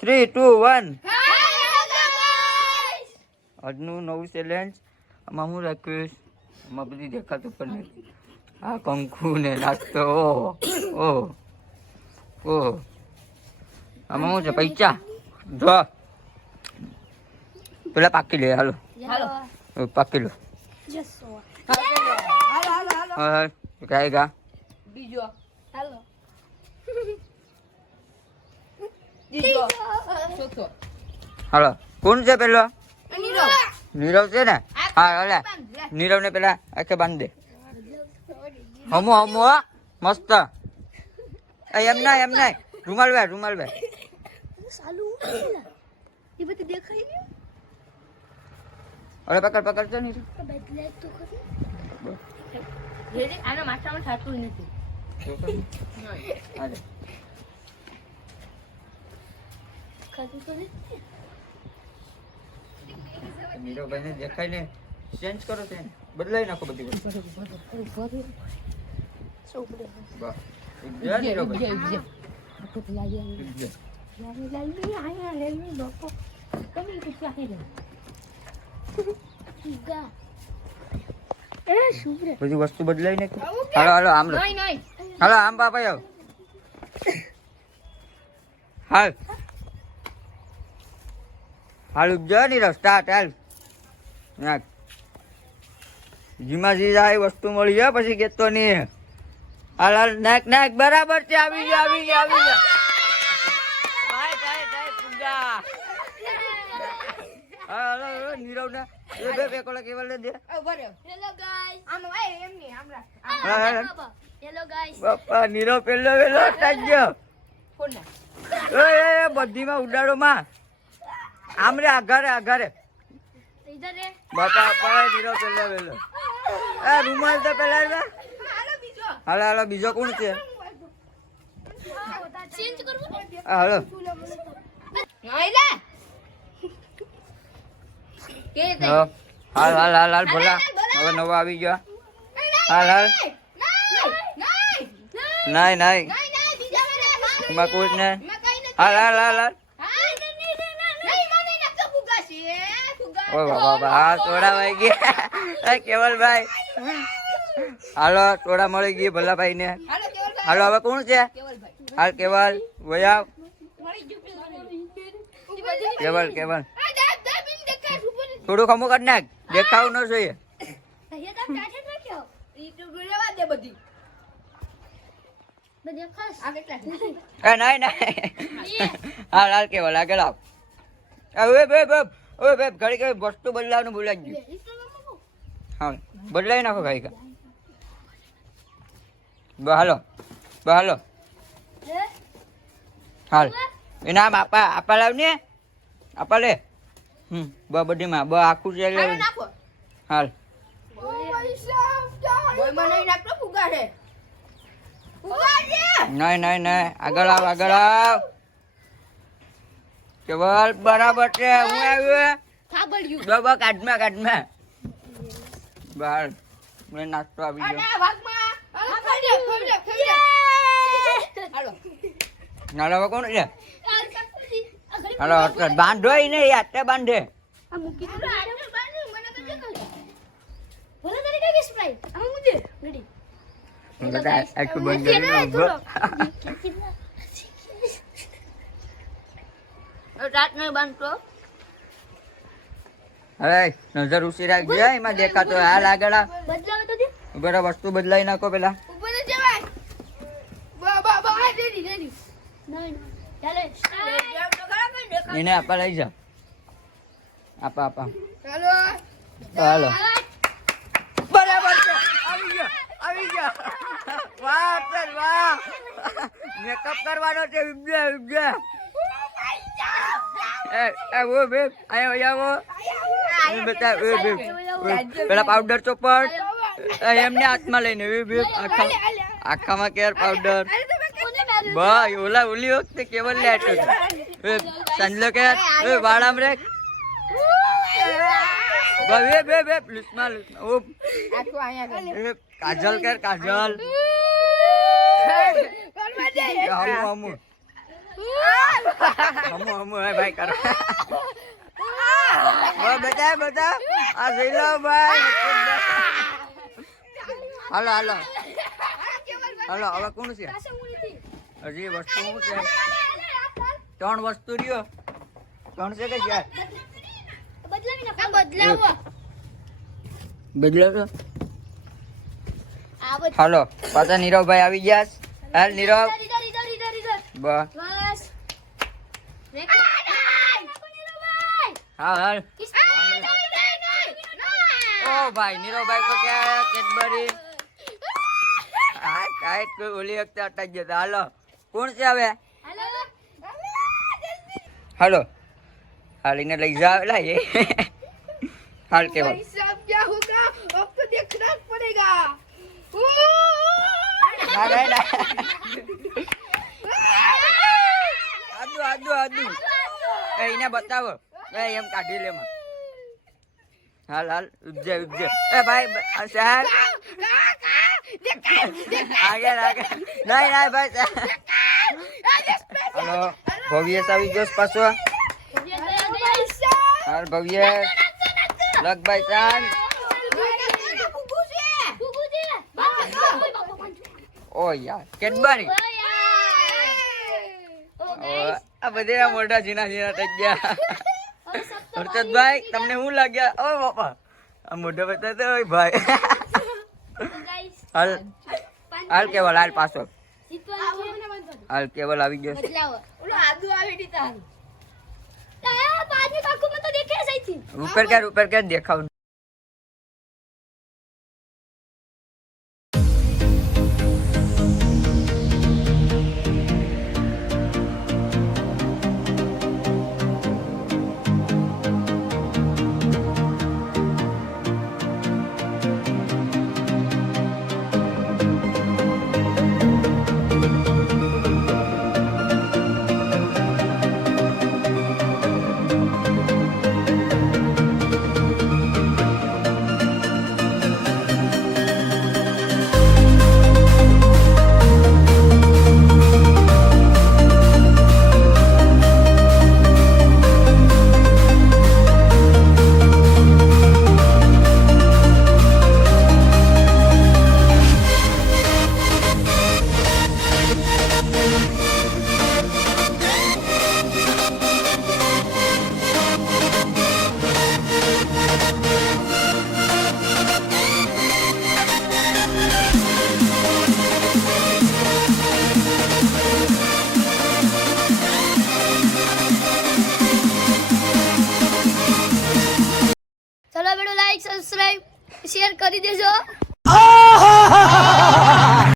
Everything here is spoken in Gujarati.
3, 2, 1. આજનું નવું ચેલેન્જ આમાં હું રાખીશ. આમાં બધી દેખાતું પણ નથી. આ કંકુ ને નાસ્તો. ઓહ આમાં શું છે? પૈસા જો પેલા પાકી લે. હાલો પાકી લો. ખાएगा બીજો હાલો બીજો ચોથો હાલો. કોણ છે પેલો? નીરવ નીરવ છે ને? હા હાલે નીરવ ને પેલા આખે બાંધ દે. હમો મસ્ત. એમ ના રૂમાલ બે સાલું એ બધું દેખાય ને. અરે પકડ તો નહીં. બદલે તો ખરી આનો માથામાં થાતું નથી. હાલે ખાતું તો નથી. નીરવભાઈ ને દેખાય ને ચેન્જ કરો છે. બદલાઈ નાખો બધી વસ્તુ. વાહ. નીરવભાઈ બધી વસ્તુ બદલાઈ નાખી. હાલો આમ લો. હાલો આમ પાપા આવ. હાલ ઉપજો નીરવ. સ્ટાર્ટ. હાલ નાખ. જીમા જી જાય વસ્તુ મળી જાય પછી કેતો નહીં. હાલ નાખ બરાબર છે. આવી જા હાલો નીરવ ને બે કોલા કેવલ દે. હેલો ગાઈસ આમ એમની આમરા હેલો ગાઈસ બાપા નીરવ પેલો તાજ્યો. એ બધીમાં ઉડાડો માં. આમ રે આઘારે ઇધર રે બાપા નીરવ પેલો એ રૂમાલ તો પેલા રે. હાલો બીજો કોણ છે? ચેન્જ કરવું ને. હાલો આઈલા કે તે હાલ ભલા હવે નવો આવી ગયો. હાલ નહીં એમાં કોઈ ને. હાલ ઓ બાબા હા તોડા વાઈ ગયા કેવલભાઈ. હાલો તોડા મળી ગઈ ભલાભાઈ ને. હાલો હવે કોણ છે? હાલ કેવલ વયા. કેવલ થોડું ખમો કરી નાખ. દેખાવું ન જોઈએ. અહીંયા તો કાઠે રાખ્યો ઈ તો રેવા દે બધી બધે ખાસ આ કેટલા એ નહીં હાલ કેવલ આગળ આવ. ઓય બેબ ઘડી વસ્તુ બદલાવાનું ભૂલાઈ ગયું. હા બદલાઈ નાખો ઘડી. હાલો હાલ એના આપા લાવ ને. આપા લે. બધીમાં આખું છે. નાખો હાલ બોય માં નહીં નાખતો ફુગા છે નહીં આગળ આવ. કેવલ બરાબર છે. હું આવ્યો થાબડ્યું બાબા કાઢમાં બહાર મને નાસ્તો આવી ગયો. આ ભાગમાં હાલો હાલો હવે કોણ છે? હાલો બાંધો નહીં આટલે બાંધે. આ મૂકી દો આડે બાંધી મને તો દેખાય બોલો તને કઈ સ્પ્રાઇટ આ મુજે રેડી આખું બંધ કરીને ઊભો. રાત નહીં બાંધતો હવે નજર ઉસી રાખજે. એમાં દેખાતો હાલ આગળ આવ. બદલાવ તો દે બરાબર વસ્તુ બદલાઈ નાખો પેલા. ઉપર જવાય બા રેડી નહીં ચાલે એને આપા લઈ જા. આપા ચાલો બરાબર છે. આવી ગયો વાહ સર વાહ. મેકઅપ કરવાનો છે. વિબ્જે એ વો બેબ આવો બતા બેબ પેલા પાવડર ચોપડ એમને હાથમાં લઈને બેબ આખામાં કેર પાવડર ભાઈ ઓલી વખતે કેવલ લે આટો સંજલો કે વાળામ રે બે લુસમાં ઓ આખું અહીંયા કાજલ કર કાજલ હમુ હમુ હે ભાઈ કરો બધા આ જોઈ લો ભાઈ હાલો હવે કોણ છે હજી વસ્તુ શું છે 3 વસ્તુ રહ્યો 3 છે કે 4 બદલાવો હાલો પાછા નીરવભાઈ આવી ગયા હાલ નીરવ બસ હા હાલ ઓ ભાઈ નીરવભાઈ કો ક્યાં કેડબરી હા કાઈટ કોઈ ઓલી વખતે અટક ગયો હાલો કોણ છે હવે હાલો હાલીને લઈ જાવ લાય હાલ કેવા सब क्या होगा अब तो देखना पड़ेगा આદુ એને બતાવો એમ કાઢી લે હાલ ઉપજે એ ભાઈ સર આગળ નહીં ભાઈ હાલો ભવ્ય આવી ગયો પાછો હાલ ભવ્ય લગ ભાઈ ચાલ ઓ યાર કેડબરી આ બધા મોટા ઝીણા થઈ ગયા હર્ષદભાઈ તમને શું લાગ્યા ઓ બાપા આ મોઢો બતાતો હોય ભાઈ હાલ કેવલ હાલ પાછો હાલ કેવલ આવી ગયો ઉપર કર દેખાવ ચલો બેડો લાઈક સબસ્ક્રાઇબ શેર કરી દેજો